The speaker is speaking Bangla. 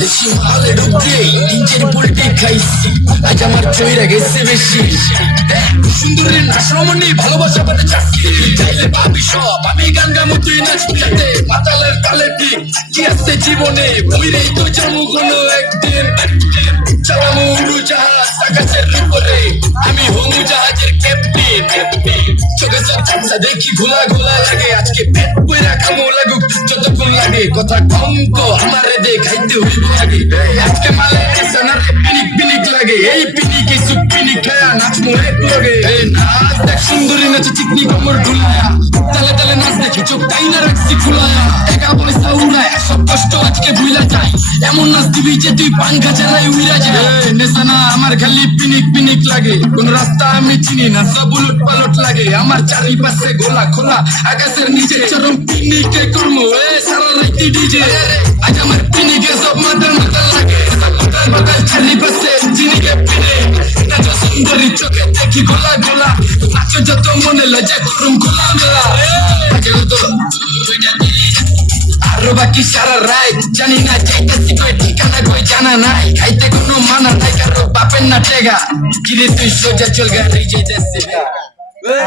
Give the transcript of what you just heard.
দেশি মালে ঢুকে ইঞ্জিন পোল্ট্রি খাইছি, আজ আমার চইরা গেছে বেশি। সুন্দরের নাশরমণি ভালোবাসা পাতে চাচ্ছি, চাইলে ভাবি সব আমি গান গামো তুই নাচবি যাতে পাতালের তালে ঠিক কি আছে জীবনে বইরেই তো জমু কোনো একদিন। চালামু উড়োজাহাজ আকাশের উপরে, আমি হমু জাহাজের ক্যাপ্টেন। চোখে সব দেখি ঘোলা ঘোলা লাগে, আজকে পেট পয়রা খামো লাগুক যতক্ষণ লাগে। কথা কম তো আমারে দে খাইতে হইব আগে, আজকে মালে সোনারে পিনিক পিনিক লাগে। এই পিনিক এই সুপ পিনিক খায়া নাচমো এক লগে। নাচ দেখ সুন্দরী নাচে চিকনি কোমর ঢুলায়া, তালে তালে নাচ দেখে চোখ তাই না রাখছি খুলায়া। একা পয়সা উড়ায় সব কষ্ট আজকে ভুলা যায়, এমন নাচ দিবি যে তুই পান খাচা নাই উড়া যায়। নেশা না আমার খালি পিনিক পিনিক লাগে, কোন রাস্তা আমি চিনি না সব উলট পালট লাগে। আমার চারিপাশে গোলা খোলা আকাশের নিচে চরম পিকনিকে করমু সারা রাইতে ডিজে। আজ আমার পিনিকে সব মাতাল মাতাল লাগে, মাতাল মাতাল চারিপাশে চিনিকে পিনে। নাচো সুন্দরী চোখে দেখি গোলা গোলা, নাচো যত মনে লজে করুম গোলা মেলা। আরো বাকি সারা রাত জানি না যাইতেছি কই ঠিকানা কই জানা নাই, খাইতে কোনো মানা নাই কারো বাপের না টেগা। কিরে তুই সোজা চল গা যাইতেছি।